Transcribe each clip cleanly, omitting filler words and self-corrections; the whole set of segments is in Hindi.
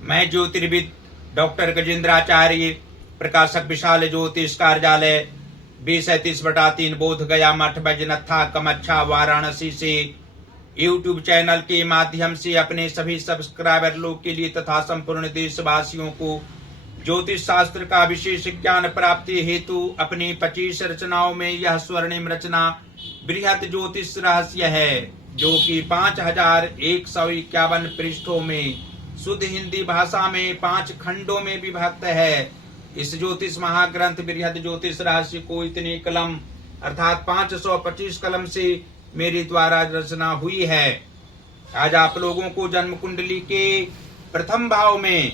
मैं ज्योतिर्विद डॉक्टर गजेंद्राचार्य, प्रकाशक विशाल ज्योतिष कार्यालय 2037/3 बोध गया मठ बैजनाथा कमच्छा वाराणसी से यूट्यूब चैनल के माध्यम से अपने सभी सब्सक्राइबर लोग के लिए तथा संपूर्ण देशवासियों को ज्योतिष शास्त्र का विशेष ज्ञान प्राप्ति हेतु अपनी 25 रचनाओं में यह स्वर्णिम रचना बृहद ज्योतिष रहस्य है, जो कि 5151 पृष्ठों में शुद्ध हिंदी भाषा में 5 खंडों में विभक्त है। इस ज्योतिष महाग्रंथ बृहद ज्योतिष रहस्य को इतने कलम अर्थात 525 कलम से मेरे द्वारा रचना हुई है। आज आप लोगों को जन्म कुंडली के प्रथम भाव में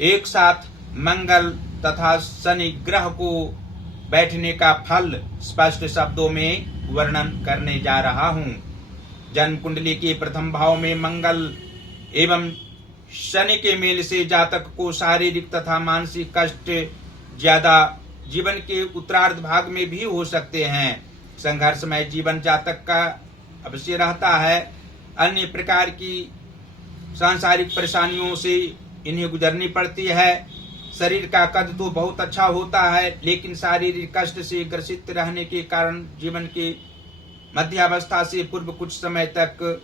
एक साथ मंगल तथा शनि ग्रह को बैठने का फल स्पष्ट शब्दों में वर्णन करने जा रहा हूं। जन्म कुंडली के प्रथम भाव में मंगल एवं शनि के मेल से जातक को शारीरिक तथा मानसिक कष्ट ज्यादा जीवन के उत्तरार्ध भाग में भी हो सकते हैं। संघर्षमय जीवन जातक का अवश्य रहता है। अन्य प्रकार की सांसारिक परेशानियों से इन्हें गुजरनी पड़ती है। शरीर का कद तो बहुत अच्छा होता है, लेकिन शारीरिक कष्ट से ग्रसित रहने के कारण जीवन के मध्यावस्था से पूर्व कुछ समय तक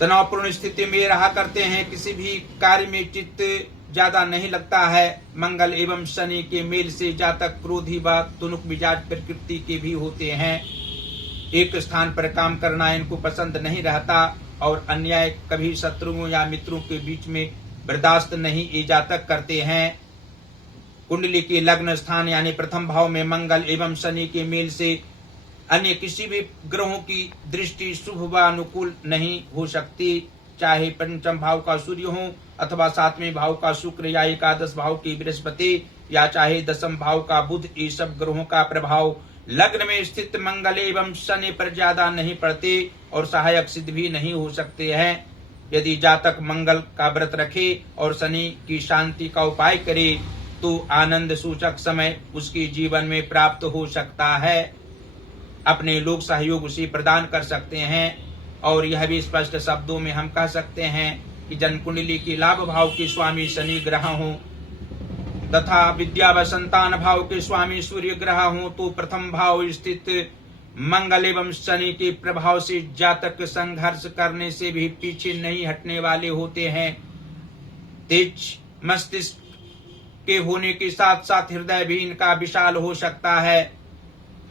तनावपूर्ण स्थिति में रहा करते हैं। किसी भी कार्य में चित्त ज्यादा नहीं लगता है। मंगल एवं शनि के मेल से जातक क्रोधी व तुनुक मिजाज प्रकृति के भी होते हैं। एक स्थान पर काम करना इनको पसंद नहीं रहता और अन्याय कभी शत्रुओं या मित्रों के बीच में बर्दाश्त नहीं ये जातक करते हैं। कुंडली के लग्न स्थान यानी प्रथम भाव में मंगल एवं शनि के मेल से अन्य किसी भी ग्रहों की दृष्टि शुभ व अनुकूल नहीं हो सकती। चाहे पंचम भाव का सूर्य हो अथवा 7वें भाव का शुक्र या एकादश भाव की बृहस्पति या चाहे 10th भाव का बुध, ये सब ग्रहों का प्रभाव लग्न में स्थित मंगल एवं शनि पर ज्यादा नहीं पड़ते और सहायक सिद्ध भी नहीं हो सकते हैं। यदि जातक मंगल का व्रत रखे और शनि की शांति का उपाय करे तो आनंद सूचक समय उसके जीवन में प्राप्त हो सकता है। अपने लोग सहयोग उसे प्रदान कर सकते हैं और यह भी स्पष्ट शब्दों में हम कह सकते हैं कि जन्म कुंडली के लाभ भाव के स्वामी शनि ग्रह हों तथा विद्या व संतान भाव के स्वामी सूर्य ग्रह हों तो प्रथम भाव स्थित मंगल एवं शनि के प्रभाव से जातक संघर्ष करने से भी पीछे नहीं हटने वाले होते हैं। तेज मस्तिष्क के होने के साथ साथ हृदय भी इनका विशाल हो सकता है।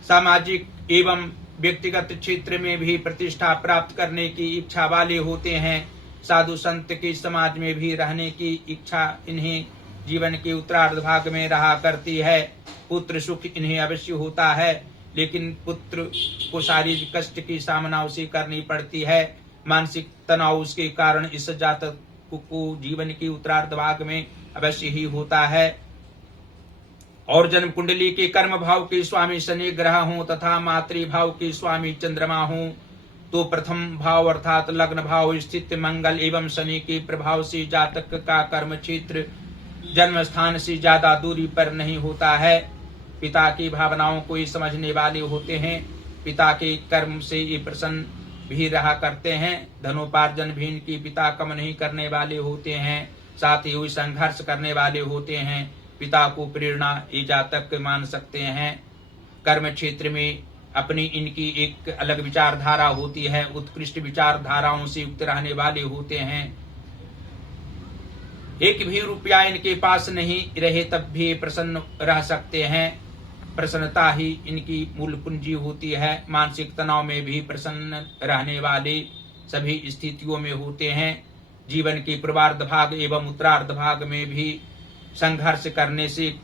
सामाजिक एवं व्यक्तिगत क्षेत्र में भी प्रतिष्ठा प्राप्त करने की इच्छा वाले होते हैं। साधु संत के समाज में भी रहने की इच्छा इन्हें जीवन के उत्तरार्ध भाग में रहा करती है। पुत्र सुख इन्हें अवश्य होता है, लेकिन पुत्र को शारीरिक कष्ट की सामना उसे करनी पड़ती है। मानसिक तनाव उसके कारण इस जातक को जीवन के उत्तरार्ध भाग में अवश्य ही होता है। और जन्म कुंडली के कर्म भाव के स्वामी शनि ग्रह हों तथा मातृ भाव के स्वामी चंद्रमा हों तो प्रथम भाव अर्थात लग्न भाव स्थित मंगल एवं शनि के प्रभाव से जातक का कर्म क्षेत्र जन्म स्थान से ज्यादा दूरी पर नहीं होता है। पिता की भावनाओं को ये समझने वाले होते हैं। पिता के कर्म से ये प्रसन्न भी रहा करते हैं। धनोपार्जन भी इनके पिता कम नहीं करने वाले होते हैं। साथ ही संघर्ष करने वाले होते हैं। पिता को प्रेरणा ये जातक मान सकते हैं। कर्म क्षेत्र में अपनी इनकी एक अलग विचारधारा होती है। उत्कृष्ट विचारधाराओं से युक्त रहने वाले होते हैं। एक भी रुपया इनके पास नहीं रहे तब भी प्रसन्न रह सकते हैं। प्रसन्नता ही इनकी मूल पूंजी होती है। मानसिक तनाव में भी प्रसन्न रहने वाले सभी स्थितियों में होते हैं। जीवन के पूर्वार्ध भाग एवं उत्तरार्ध भाग में भी संघर्ष करने से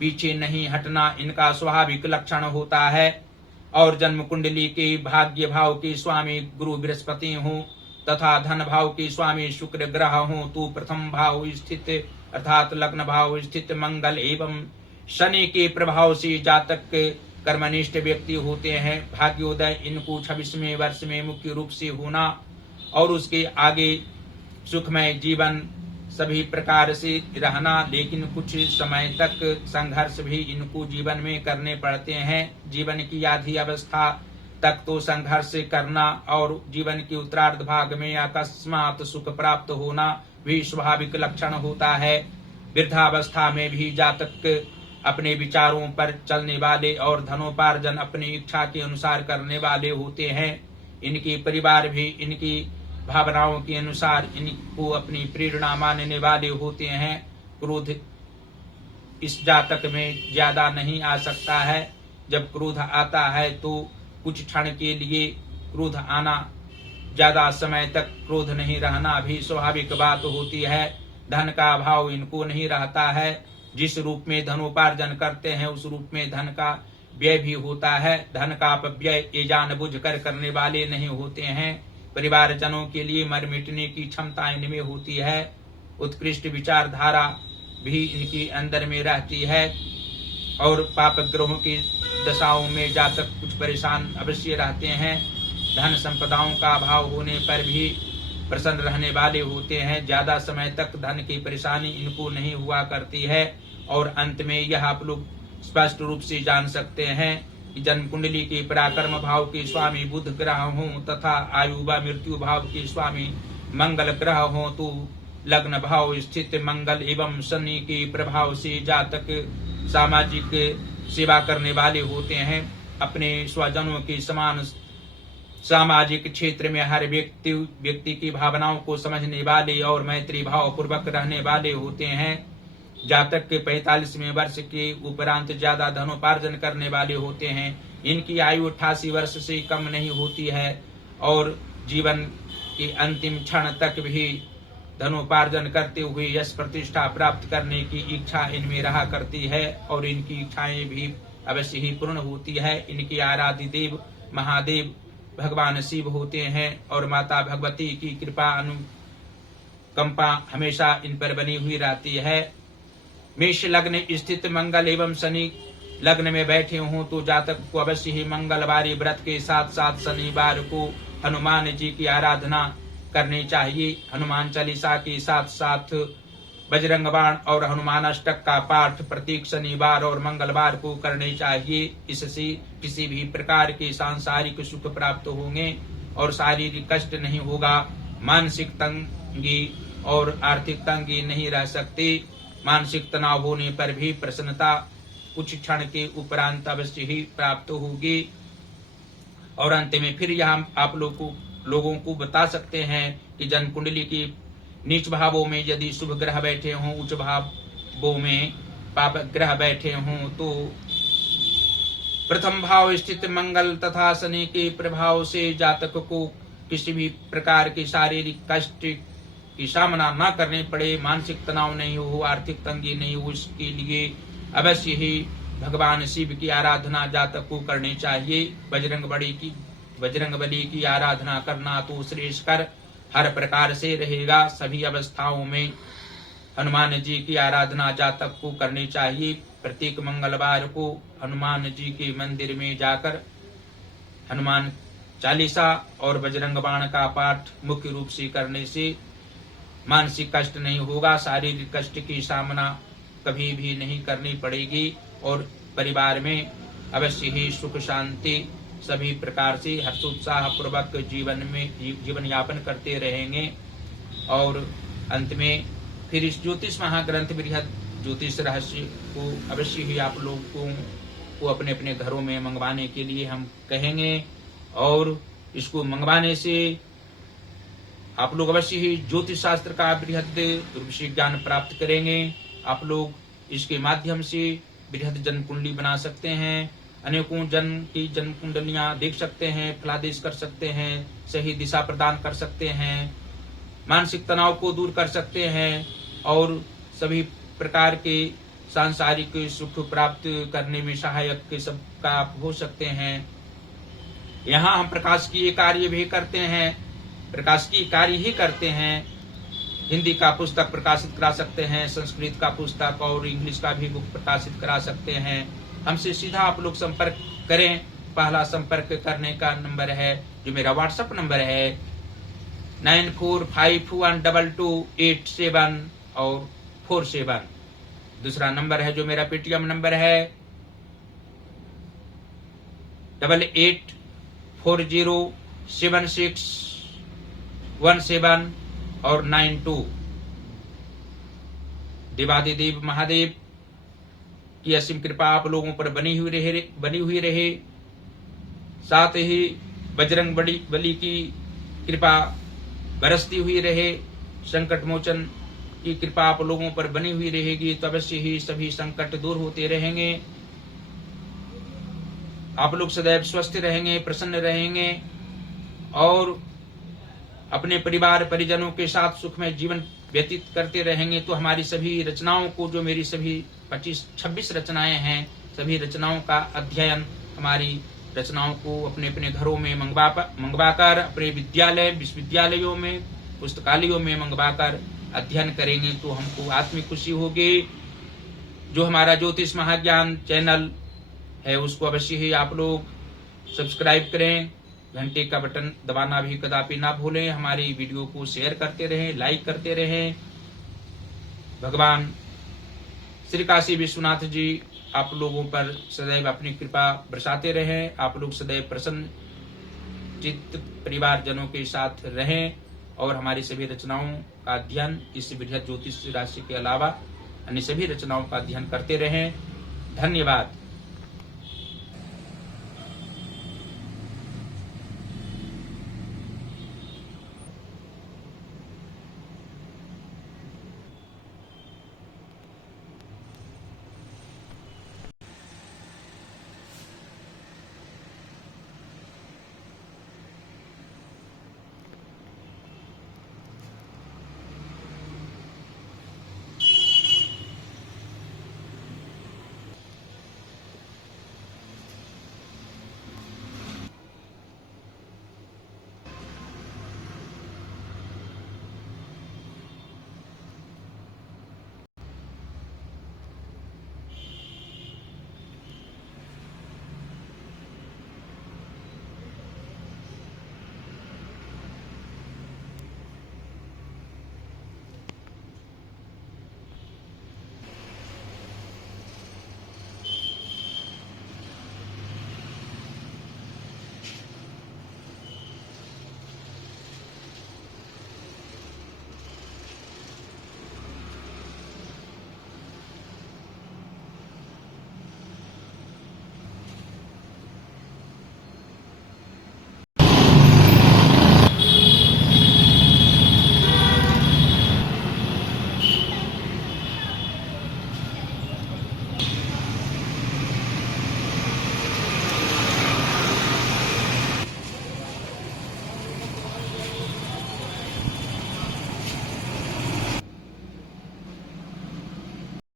पीछे नहीं हटना इनका स्वाभाविक लक्षण होता है। और जन्म कुंडली के भाग्य भाव के स्वामी गुरु बृहस्पति हों तथा धन भाव के स्वामी शुक्र ग्रह हों तो प्रथम भाव स्थित अर्थात लग्न भाव स्थित मंगल एवं शनि के प्रभाव से जातक कर्मनिष्ठ व्यक्ति होते हैं। भाग्योदय इनको 26वें वर्ष में मुख्य रूप से होना और उसके आगे सुखमय जीवन सभी प्रकार से रहना, लेकिन कुछ समय तक संघर्ष भी इनको जीवन में करने पड़ते हैं। जीवन की आधी अवस्था तक तो संघर्ष करना और जीवन के उत्तरार्ध भाग में अकस्मात सुख प्राप्त होना भी स्वाभाविक लक्षण होता है। वृद्धावस्था में भी जातक अपने विचारों पर चलने वाले और धनोपार्जन अपनी इच्छा के अनुसार करने वाले होते हैं। इनके परिवार भी इनकी भावनाओं के अनुसार इनको अपनी प्रेरणा मानने वाले होते हैं। क्रोध इस जातक में ज्यादा नहीं आ सकता है। जब क्रोध आता है तो कुछ क्षण के लिए क्रोध आना, ज्यादा समय तक क्रोध नहीं रहना भी स्वाभाविक बात होती है। धन का अभाव इनको नहीं रहता है। जिस रूप में धनोपार्जन करते हैं उस रूप में धन का व्यय भी होता है। धन का अपव्यय ये जानबूझ कर करने वाले नहीं होते हैं। परिवारजनों के लिए मर मिटने की क्षमता इनमें होती है। उत्कृष्ट विचारधारा भी इनकी अंदर में रहती है। और पाप ग्रहों की दशाओं में जातक कुछ परेशान अवश्य रहते हैं। धन संपदाओं का अभाव होने पर भी प्रसन्न रहने वाले होते हैं। ज्यादा समय तक धन की परेशानी इनको नहीं हुआ करती है। और अंत में यह आप लोग स्पष्ट रूप से जान सकते हैं कि जन्म कुंडली के पराक्रम भाव के स्वामी बुध ग्रह हों तथा आयु व मृत्यु भाव के स्वामी मंगल ग्रह हों तो लग्न भाव स्थित मंगल एवं शनि के प्रभाव से जातक सामाजिक सेवा करने वाले होते हैं। अपने स्वजनों के समान सामाजिक क्षेत्र में हर व्यक्ति की भावनाओं को समझने वाले और मैत्री भाव पूर्वक रहने वाले होते हैं। जातक के 45वें वर्ष के उपरांत ज्यादा धनोपार्जन करने वाले होते हैं। इनकी आयु 88 वर्ष से कम नहीं होती है और जीवन के अंतिम क्षण तक भी धनोपार्जन करते हुए यश प्रतिष्ठा प्राप्त करने की इच्छा इनमें रहा करती है और इनकी इच्छाएं भी अवश्य ही पूर्ण होती है। इनके आराध्य देव महादेव भगवान शिव होते हैं और माता भगवती की कृपा अनुकंपा हमेशा इन पर बनी हुई रहती है। मेष लग्न स्थित मंगल एवं शनि लग्न में बैठे हों तो जातक को अवश्य ही मंगलवारी व्रत के साथ साथ शनिवार को हनुमान जी की आराधना करनी चाहिए। हनुमान चालीसा के साथ साथ बजरंग बाण और हनुमान अष्टक का पाठ प्रत्येक शनिवार और मंगलवार को करने चाहिए। इससे किसी भी प्रकार के सांसारिक सुख प्राप्त होंगे और शारीरिक कष्ट नहीं होगा। मानसिक तंगी और आर्थिक तंगी नहीं रह सकती। मानसिक तनाव होने पर भी प्रसन्नता कुछ क्षण के उपरांत अवश्य ही प्राप्त होगी। और अंत में फिर यहाँ आप लोगों को बता सकते हैं कि जन्म कुंडली की नीच भावों में यदि शुभ ग्रह बैठे हों, उच्च भावों में पाप ग्रह बैठे हों तो प्रथम भाव स्थित मंगल तथा शनि के प्रभाव से जातक को किसी भी प्रकार के शारीरिक कष्ट की सामना न करने पड़े, मानसिक तनाव नहीं हो, आर्थिक तंगी नहीं हो, इसके लिए अवश्य ही भगवान शिव की आराधना जातक को करनी चाहिए। बजरंग बली की आराधना करना तो श्रेष्ठकर हर प्रकार से रहेगा। सभी अवस्थाओं में हनुमान जी की आराधना जातक को करनी चाहिए। प्रत्येक मंगलवार को हनुमान जी के मंदिर में जाकर हनुमान चालीसा और बजरंग बाण का पाठ मुख्य रूप से करने से मानसिक कष्ट नहीं होगा, शारीरिक कष्ट की सामना कभी भी नहीं करनी पड़ेगी और परिवार में अवश्य ही सुख शांति सभी प्रकार से हर्षोत्साह पूर्वक जीवन यापन करते रहेंगे। और अंत में फिर इस ज्योतिष महाग्रंथ बृहद ज्योतिष रहस्य को अवश्य ही आप लोगों को अपने अपने घरों में मंगवाने के लिए हम कहेंगे और इसको मंगवाने से आप लोग अवश्य ही ज्योतिष शास्त्र का बृहद रूप से ज्ञान प्राप्त करेंगे। आप लोग इसके माध्यम से बृहद जन्म कुंडली बना सकते हैं, अनेकों जन की जन्म कुंडलियां देख सकते हैं, फलादेश कर सकते हैं, सही दिशा प्रदान कर सकते हैं, मानसिक तनाव को दूर कर सकते हैं और सभी प्रकार के सांसारिक सुख प्राप्त करने में सहायक सबका हो सकते हैं। यहाँ हम प्रकाशकीय कार्य भी करते हैं, प्रकाशकीय कार्य ही करते हैं। हिंदी का पुस्तक प्रकाशित करा सकते हैं, संस्कृत का पुस्तक और इंग्लिश का भी बुक प्रकाशित करा सकते हैं। हमसे सीधा आप लोग संपर्क करें। पहला संपर्क करने का नंबर है जो मेरा व्हाट्सएप नंबर है 94512287 और 47। दूसरा नंबर है जो मेरा पेटीएम नंबर है 88407617 और 92। देवादिदेव महादेव की असीम कृपा आप लोगों पर बनी हुई रहे। साथ ही बजरंग बली की कृपा बरसती हुई रहे। संकट मोचन की कृपा आप लोगों पर बनी हुई रहेगी तो अवश्य ही सभी संकट दूर होते रहेंगे। आप लोग सदैव स्वस्थ रहेंगे, प्रसन्न रहेंगे और अपने परिवार परिजनों के साथ सुखमय जीवन व्यतीत करते रहेंगे। तो हमारी सभी रचनाओं को, जो मेरी सभी 25-26 रचनाएं हैं, सभी रचनाओं का अध्ययन, हमारी रचनाओं को अपने अपने घरों में मंगवाकर, अपने विद्यालय विश्वविद्यालयों में, पुस्तकालयों में मंगवाकर अध्ययन करेंगे तो हमको आत्मिक खुशी होगी। जो हमारा ज्योतिष महाज्ञान चैनल है उसको अवश्य ही आप लोग सब्सक्राइब करें, घंटे का बटन दबाना भी कदापि ना भूलें, हमारी वीडियो को शेयर करते रहें, लाइक करते रहें। भगवान श्री काशी विश्वनाथ जी आप लोगों पर सदैव अपनी कृपा बरसाते रहें। आप लोग सदैव प्रसन्न चित्त परिवारजनों के साथ रहें और हमारी सभी रचनाओं का अध्ययन, इस बृहद ज्योतिष राशि के अलावा अन्य सभी रचनाओं का अध्ययन करते रहें। धन्यवाद।